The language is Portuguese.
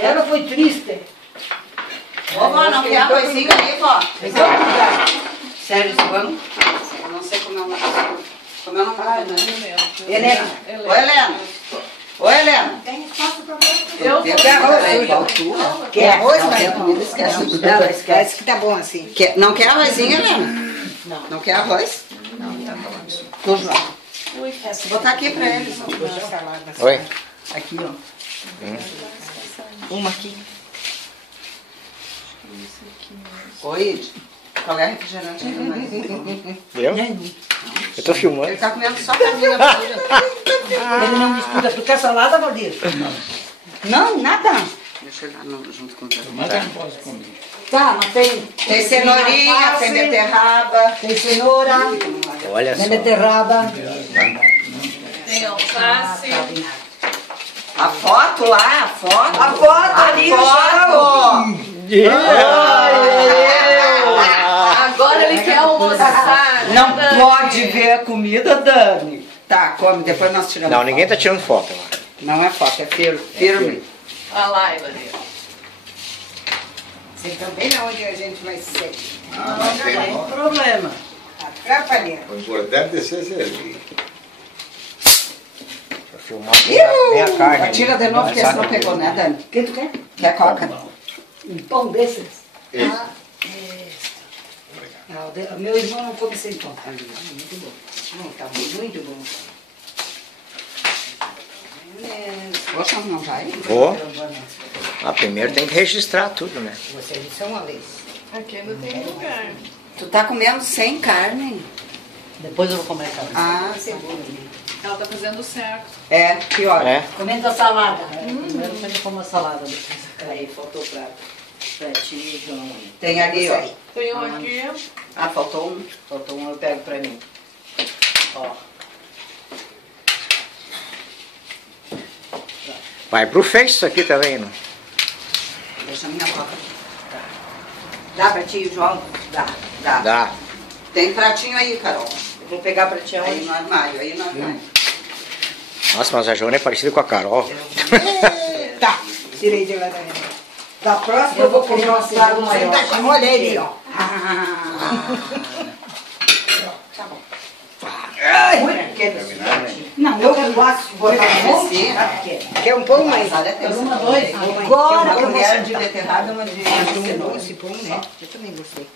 Ela foi triste. Ô, vó, não quer arrozinho aí, vó? Sério, vamos? Eu não sei como é o nome. Como é o nome? Helena. Ô, Helena. Ô, Helena. Tem espaço pra você. Eu quero arroz. Quer arroz, Não, mas quer comida, esquece. Não, esquece que tá bom assim. Não quer arrozinho, Helena? Não. Não quer arroz? Não, tá bom. Tô, João. Vou botar aqui pra eles. Oi. Aqui, ó. Uma aqui. Oi, qual é a refrigerante? Eu? Eu tô filmando. Ele tá comendo só caminha. Ele não disputa. Tu quer salada, Valdir? Não, nada. Deixa eu ir lá junto com o teu. Mas eu não posso comer. Tá, mas tem... Tem cenourinha, tem beterraba. Tem cenoura, Olha tem só. beterraba. Tem alface. A foto lá, a foto. A foto ali, foto. Agora ele quer almoçar. Não Dani. pode ver a comida, Dani. Tá, come, depois nós tiramos Não, foto. ninguém tá tirando foto lá. Não é foto, é firme. Olha lá, Elaria. Você também não onde a gente vai ser. Mas tem Não tem problema. Atrapalhando. o importante é ser servido. Pra filmar bem a carne. Tira de novo, porque esse não pegou, né, Dani? O que tu quer? Quer coca? Um pão desses? Esse. Ah, não, meu irmão não come sem pão. Ah, muito bom. Não, tá muito bom. Poxa, não vai? Vou. Ah, primeiro tem que registrar tudo, né? Vocês são uma lei. Aqui ainda tem lugar. Tu tá comendo sem carne? Depois eu vou comer carne. Ah, seguro. Ela tá fazendo certo. é, pior. É. Comendo a salada. Primeiro você come a salada. Depois. Aí, faltou prato. Pratinho, João. Tem ali, ó. Tem um aqui. Ah, faltou um. Faltou um, eu pego pra mim. Ó. Vai pro Face isso aqui também, não? Deixa a minha coca aqui. Dá pra ti, João? Dá. Dá. Tem pratinho aí, Carol. Eu vou pegar pra ti Aí aonde? no armário, aí no armário. Nossa, mas a Joana é parecida com a Carol. Tá, tirei de lá também. Da próxima eu vou comer uma salada maior. Olha ali, ó. Tá bom. Terminar, né? Não, eu gosto de botar no descer. Quer um pão mais? Olha, tem Uma, dois. Agora Agora uma colher de beterraba e uma de cenoura. esse pão, né? Eu também gostei.